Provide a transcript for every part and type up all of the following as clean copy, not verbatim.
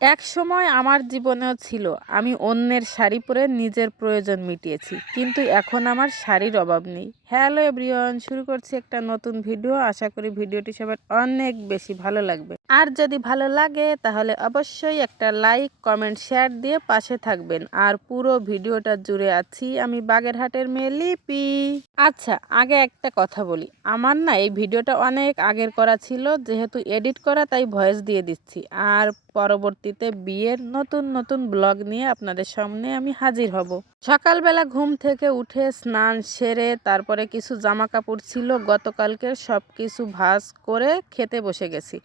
একসময় আমার জীবনেও ছিল, আমি অন্যের শাড়ি পরে নিজের প্রয়োজন মিটিয়েছি, কিন্তু এখন আমার শাড়ির অভাব নেই। হ্যালো এভরিওয়ান, শুরু করছি একটা নতুন ভিডিও। আশা করি ভিডিওটি সবার অনেক বেশি ভালো লাগবে। আর যদি ভালো লাগে তাহলে অবশ্যই একটা লাইক, কমেন্ট, শেয়ার দিয়ে পাশে থাকবেন। আর পুরো ভিডিওটা জুড়ে আছি আমি, বাগেরহাটের মেয়ে লিপি। আচ্ছা, আগে একটা কথা বলি, আমার না এই ভিডিওটা অনেক আগের করা ছিল, যেহেতু এডিট করা তাই ভয়েস দিয়ে দিচ্ছি। আর পরবর্তীতে বিয়ের নতুন নতুন ব্লগ নিয়ে আপনাদের সামনে আমি হাজির হব। সকালবেলা ঘুম থেকে উঠে স্নান সেরে তারপরে কিছু জামা কাপড় ছিল গতকালকের, সব কিছু ভাঁজ করে খেতে বসে গেছি।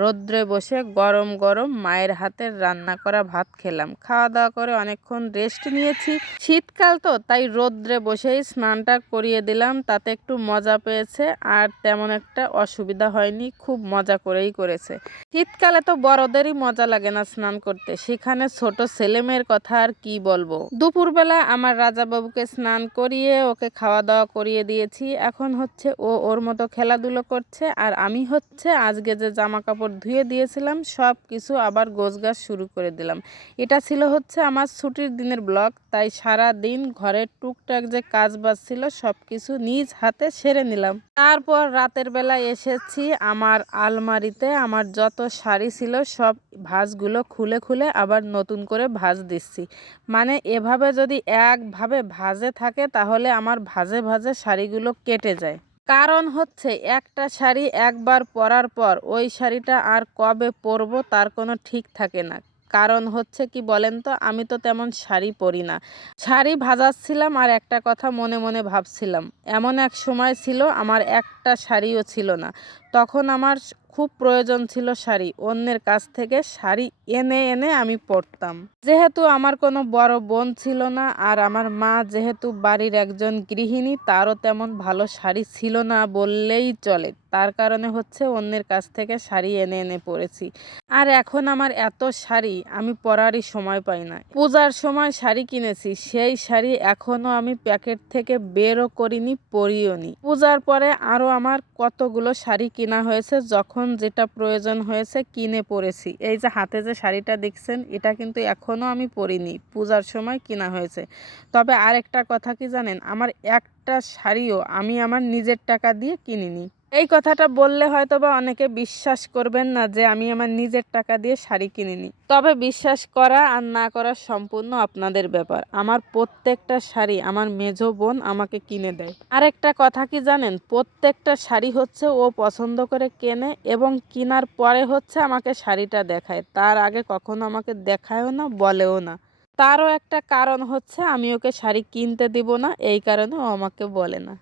রৌদ্রে বসে গরম গরম মায়ের হাতের রান্না করা ভাত খেলাম। খাওয়া দাওয়া করে অনেকক্ষণ রেস্ট নিয়েছি। শীতকাল তো, তাই রৌদ্রে বসেই স্নানটা করিয়ে দিলাম। তাতে একটু মজা পেয়েছে, আর তেমন একটা অসুবিধা হয়নি, খুব মজা করেই করেছে। শীতকালে তো বড়দেরই মজা লাগে না স্নান করতে, সেখানে ছোট ছেলেমেয়ের কথা আর কি বলবো। দুপুরবেলা আমার রাজাবাবুকে স্নান করিয়ে ওকে খাওয়া দাওয়া করিয়ে দিয়েছি। এখন হচ্ছে ও ওর মতো খেলাধুলো করছে, আর আমি হচ্ছে আজকে যে জামা কাপড় ধুয়ে দিয়েছিলাম সব কিছু আবার গোছগাছ শুরু করে দিলাম। এটা ছিল হচ্ছে আমার ছুটির দিনের ব্লগ, তাই সারা দিন ঘরের টুকটাক যে কাজ বাজ ছিল সব কিছু নিজ হাতে সেরে নিলাম। তারপর রাতের বেলা এসেছি আমার আলমারিতে আমার যত শাড়ি ছিল সব ভাঁজগুলো খুলে খুলে আবার নতুন করে ভাঁজ দিচ্ছি। মানে এভাবে যদি একভাবে ভাঁজে থাকে তাহলে আমার ভাঁজে ভাঁজে শাড়িগুলো কেটে যায়। কারণ হচ্ছে একটা শাড়ি একবার পরার পর ওই শাড়িটা আর কবে পরবো তার কোনো ঠিক থাকে না। কারণ হচ্ছে কি বলেন তো, আমি তো তেমন শাড়ি পরি না। শাড়ি ভাজাচ্ছিলাম আর একটা কথা মনে মনে ভাবছিলাম, এমন এক সময় ছিল আমার একটা শাড়িও ছিল না। তখন আমার খুব প্রয়োজন ছিল শাড়ি, অন্যের কাছ থেকে শাড়ি এনে এনে আমি পরতাম। যেহেতু আমার কোনো বড় বোন ছিল না, আর আমার মা যেহেতু বাড়ির একজন গৃহিণী, তারও তেমন ভালো শাড়ি ছিল না বললেই চলে। তার কারণে হচ্ছে অন্যের কাছ থেকে শাড়ি এনে এনে পরেছি। আর এখন আমার এত শাড়ি, আমি পরারই সময় পাই না। পূজার সময় শাড়ি কিনেছি, সেই শাড়ি এখনো আমি প্যাকেট থেকে বেরও করিনি, পরিও নি। পূজার পরে আরও আমার কতগুলো শাড়ি কেনা হয়েছে, যখন যেটা প্রয়োজন হয়েছে কিনে পরেছি। এই যে হাতে যে শাড়িটা দেখছেন, এটা কিন্তু এখনো আমি পরিনি, পূজার সময় কেনা হয়েছে। তবে আরেকটা কথা কি জানেন, আমার একটা শাড়িও আমি আমার নিজের টাকা দিয়ে কিনিনি। এই কথাটা বললে হয়তো বা অনেকে বিশ্বাস করবেন না যে আমি আমার নিজের টাকা দিয়ে শাড়ি কিনিনি। তবে বিশ্বাস করা আর না করা সম্পূর্ণ আপনাদের ব্যাপার। আমার প্রত্যেকটা শাড়ি আমার মেজো বোন আমাকে কিনে দেয়। আরেকটা কথা কি জানেন, প্রত্যেকটা শাড়ি হচ্ছে ও পছন্দ করে কেনে, এবং কেনার পরে হচ্ছে আমাকে শাড়িটা দেখায়। তার আগে কখনো আমাকে দেখায়ও না, বলেও না। তারও একটা কারণ হচ্ছে আমি ওকে শাড়ি কিনতে দিব না, এই কারণে ও আমাকে বলে না।